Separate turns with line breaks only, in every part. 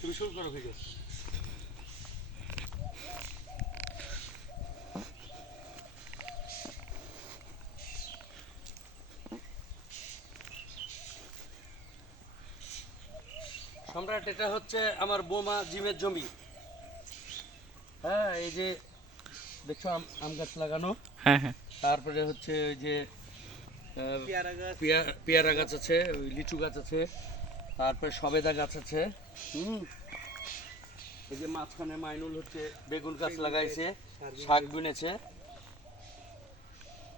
তুমি শুরু করো ভিডিও সম্রাট এটা হচ্ছে আমার বোমা জিমের জমি। হ্যাঁ এই যে দেখছ আম আম গাছ লাগানো?
হ্যাঁ হ্যাঁ।
তারপরে হচ্ছে ওই যে পেয়ারা গাছ আছে ওই লিচু গাছ আছে। তারপরে সবেদা গাছ আছে। হুম। এই যে মাঝখানে মাইনুল হচ্ছে বেগুন গাছ লাগাইছে শাক বুনেছে।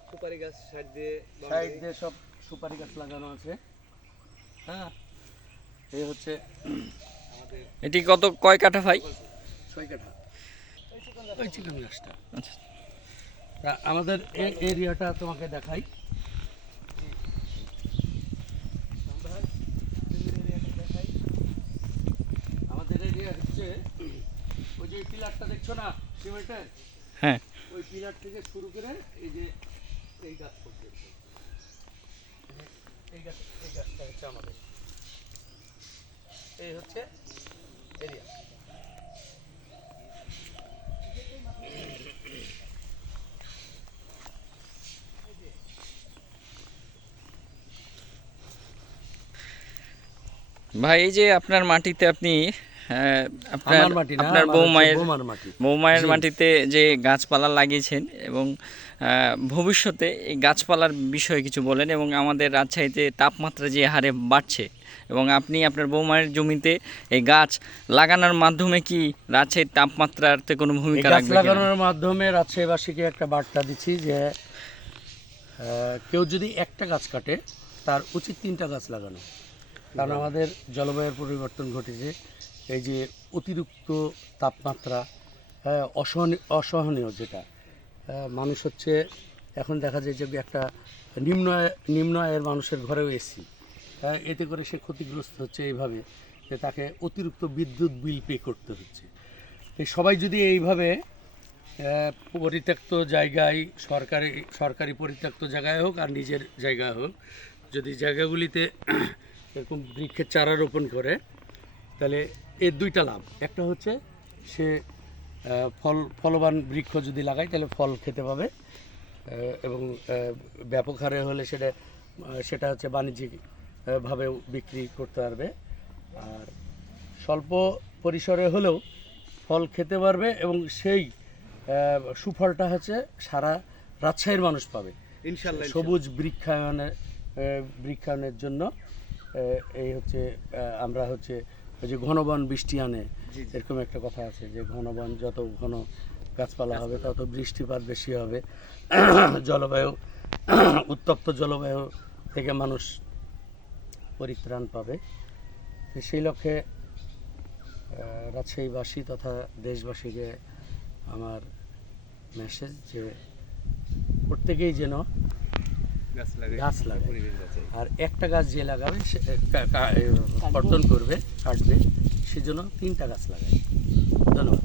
সুপারি গাছ সাইড দিয়ে
সাইড দিয়ে সব সুপারি গাছ লাগানো আছে। হ্যাঁ এই হচ্ছে
এটি কত কয় কাঠা ভাই?
ছয় কাঠা। ওই চিকেন গাছটা।
আচ্ছা।
তা আমাদের এই এরিয়াটা তোমাকে দেখাই আমাদের এরিয়া হচ্ছে ওই যে পিলারটা দেখছ না সিমেন্টের?
হ্যাঁ।
ওই পিলার থেকে শুরু করে এই যে এই গাছ পর্যন্ত। এই গাছ এই গাছটা হচ্ছে আমাদের। এই হচ্ছে এরিয়া
ভাই এই যে আপনার মাটিতে আপনি আপনার
মাটি না
আপনার বৌমায়ের বৌমায়ের মাটিতে যে গাছপালা লাগিয়েছেন এবং ভবিষ্যতে এই গাছপালার বিষয়ে কিছু বলেন এবং আমাদের রাজশাহীতে তাপমাত্রা যে হারে বাড়ছে এবং আপনি আপনার বৌমায়ের জমিতে এই গাছ লাগানোর মাধ্যমে কি রাজশাহীর তাপমাত্রাতে কোনো ভূমিকা
গাছ
রাখবে
লাগানোর মাধ্যমে রাজশাহীবাসীকে একটা বার্তা দিচ্ছি যে কেউ যদি একটা গাছ কাটে তার উচিত তিনটা গাছ লাগানো। কারণ আমাদের জলবায়ুর পরিবর্তন ঘটেছে। এই যে অতিরিক্ত তাপমাত্রা হ্যাঁ, অসহনীয় অসহনীয় যেটা হ্যাঁ, মানুষ হচ্ছে এখন দেখা যায় যে একটা নিম্ন নিম্ন আয়ের মানুষের ঘরেও এসি হ্যাঁ, এতে করে সে ক্ষতিগ্রস্ত হচ্ছে এইভাবে যে তাকে অতিরিক্ত বিদ্যুৎ বিল পে করতে হচ্ছে। সবাই যদি এইভাবে আহ, পরিত্যক্ত জায়গায় সরকারি সরকারি পরিত্যক্ত জায়গায় হোক আর নিজের জায়গায় হোক যদি জায়গাগুলিতে এরকম বৃক্ষের চারা রোপণ করে তাহলে এর দুইটা লাভ। একটা হচ্ছে সে ফল ফলবান বৃক্ষ যদি লাগায় তাহলে ফল খেতে পাবে এবং ব্যাপক হারে হলে সেটা সেটা হচ্ছে বাণিজ্যিক আহ, বিক্রি করতে পারবে। আর স্বল্প পরিসরে হলেও ফল খেতে পারবে এবং সেই সুফলটা হচ্ছে সারা রাজশাহীর মানুষ পাবে।
ইনশাল্লাহ
সবুজ বৃক্ষায়নের বৃক্ষায়নের জন্য এই হচ্ছে আমরা হচ্ছে ওই যে ঘনবন বৃষ্টি আনে এরকম একটা কথা আছে যে ঘনবন যত ঘন গাছপালা হবে তত বৃষ্টিপাত বেশি হবে। জলবায়ু উত্তপ্ত জলবায়ু থেকে মানুষ পরিত্রাণ পাবে। সেই লক্ষ্যে রাজশাহীবাসী তথা দেশবাসীকে আমার মেসেজ যে প্রত্যেকেই যেন
গাছ লাগাই
আর একটা গাছ যে লাগাবে সে কর্তন করবে কাটবে সেজন্য তিনটা গাছ লাগাবে ধন্যবাদ।